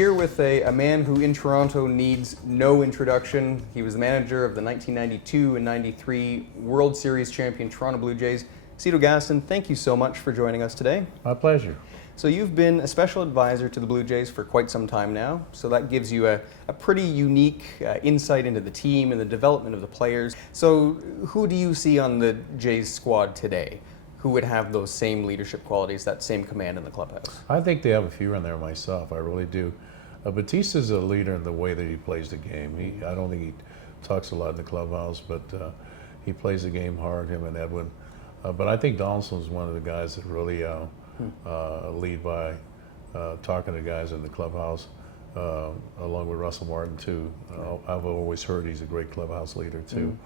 here with a man who in Toronto needs no introduction. He was the manager of the 1992 and 93 World Series champion Toronto Blue Jays. Cito Gaston, thank you so much for joining us today. My pleasure. So you've been a special advisor to the Blue Jays for quite some time now, so that gives you a pretty unique insight into the team and the development of the players. So who do you see on the Jays squad today who would have those same leadership qualities, that same command in the clubhouse? I think they have a few in there myself. I really do. Batista's a leader in the way that he plays the game. I don't think he talks a lot in the clubhouse, but he plays the game hard, him and Edwin. But I think Donaldson's one of the guys that really lead by talking to guys in the clubhouse, along with Russell Martin too. I've always heard he's a great clubhouse leader too.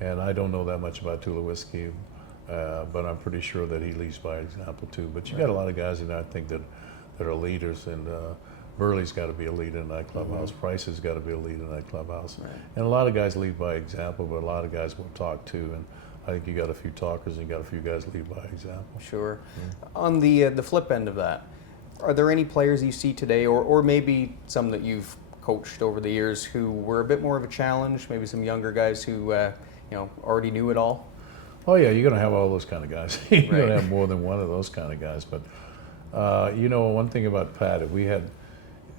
And I don't know that much about Tulowitzki, but I'm pretty sure that he leads by example too. But you got a lot of guys in there I think that are leaders, and Burley's got to be a leader in that clubhouse. Price has got to be a leader in that clubhouse. And a lot of guys lead by example, but a lot of guys will talk too. And I think you got a few talkers and you got a few guys lead by example. Sure. On the flip end of that, are there any players you see today, or maybe some that you've coached over the years who were a bit more of a challenge? Maybe some younger guys who already knew it all. Oh yeah, you're going to have all those kind of guys. You're going to have more than one of those kind of guys. But one thing about Pat, if we had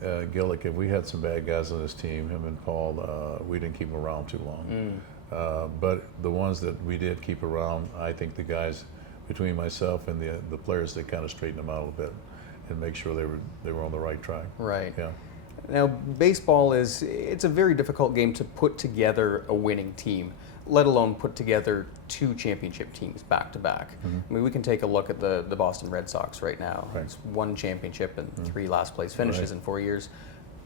Gillick, if we had some bad guys on this team, him and Paul, we didn't keep them around too long. But the ones that we did keep around, I think the guys between myself and the players, they kind of straightened them out a little bit and make sure they were on the right track. Right. Yeah. Now, baseball it's a very difficult game to put together a winning team, let alone put together two championship teams back to back. I mean, we can take a look at the Boston Red Sox right now. It's one championship and three last place finishes in 4 years.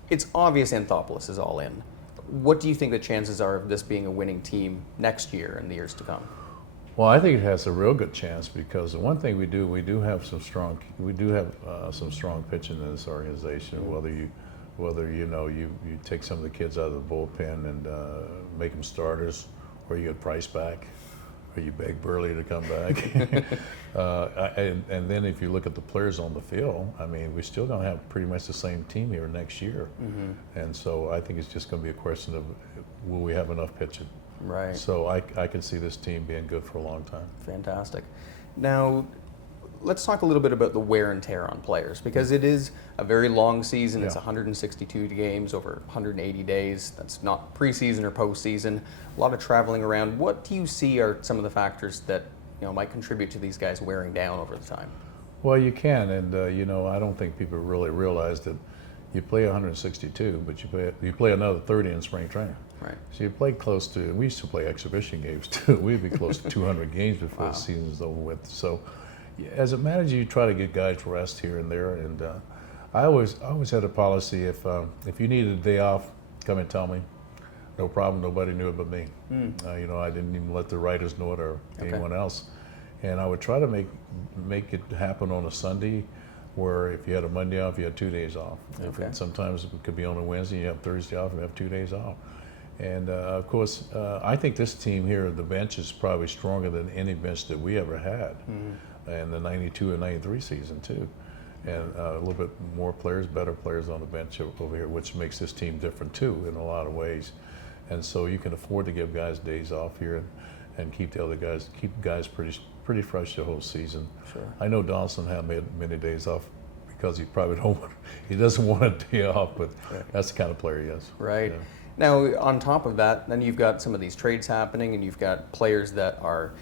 It's obvious Anthopoulos is all in. What do you think the chances are of this being a winning team next year and the years to come? Well, I think it has a real good chance because the one thing we do have some strong pitching in this organization. Whether you take some of the kids out of the bullpen and make them starters, or you get Price back, or you beg Burley to come back. And then if you look at the players on the field, I mean, we're still going to have pretty much the same team here next year. And so I think it's just going to be a question of will we have enough pitching. Right. So I can see this team being good for a long time. Fantastic. Now, let's talk a little bit about the wear and tear on players, because it is a very long season. It's 162 games over 180 days. That's not preseason or postseason. A lot of traveling around. What do you see are some of the factors that might contribute to these guys wearing down over the time? Well, you can, and I don't think people really realize that you play 162, but you play another 30 in spring training. Right. So you play close to. We used to play exhibition games too. We'd be close to 200 games before the season's over with. So, as a manager, you try to get guys rest here and there, and I always had a policy: if you needed a day off, come and tell me. No problem. Nobody knew it but me. I didn't even let the writers know it or anyone else. And I would try to make it happen on a Sunday, where if you had a Monday off, you had 2 days off. Sometimes it could be on a Wednesday, you have Thursday off, and you have 2 days off. And of course, I think this team here, the bench is probably stronger than any bench that we ever had. And the 92 and 93 season too. And a little bit more players, better players on the bench over here, which makes this team different too in a lot of ways. And so you can afford to give guys days off here and keep the other guys, pretty fresh the whole season. Sure. I know Donaldson had many days off because he probably he doesn't want a day off, but that's the kind of player he is. Right. Yeah. Now, on top of that, then you've got some of these trades happening, and you've got players that are,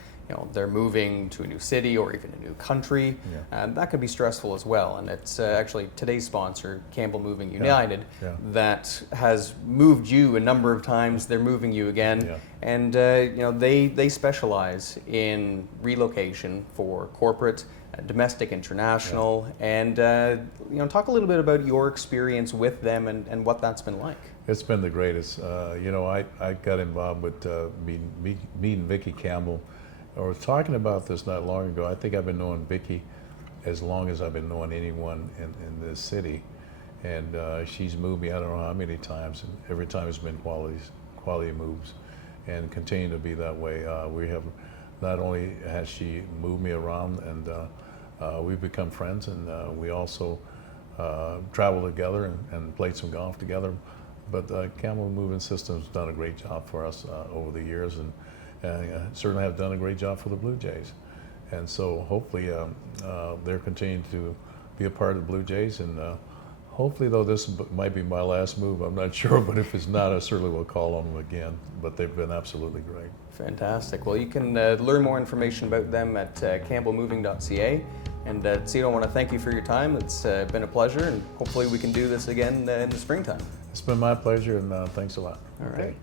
they're moving to a new city or even a new country. And that could be stressful as well. And it's actually today's sponsor, Campbell Moving United, that has moved you a number of times. They're moving you again. And they specialize in relocation for corporate, domestic, international, and talk a little bit about your experience with them and what that's been like. It's been the greatest. I got involved with meeting Vicki Campbell. I was talking about this not long ago. I think I've been knowing Vicki as long as I've been knowing anyone in this city, and she's moved me I don't know how many times, and every time it's been quality moves, and continue to be that way. We have not only has she moved me around, and we've become friends, and we also traveled together and played some golf together. But Campbell Moving System's done a great job for us over the years, and certainly have done a great job for the Blue Jays. And so hopefully they're continuing to be a part of the Blue Jays, and hopefully, though, this might be my last move. I'm not sure, but if it's not, I certainly will call on them again. But they've been absolutely great. Fantastic. Well, you can learn more information about them at campbellmoving.ca. And Cito, I want to thank you for your time. It's been a pleasure, and hopefully we can do this again in the springtime. It's been my pleasure, and thanks a lot. All right. Okay.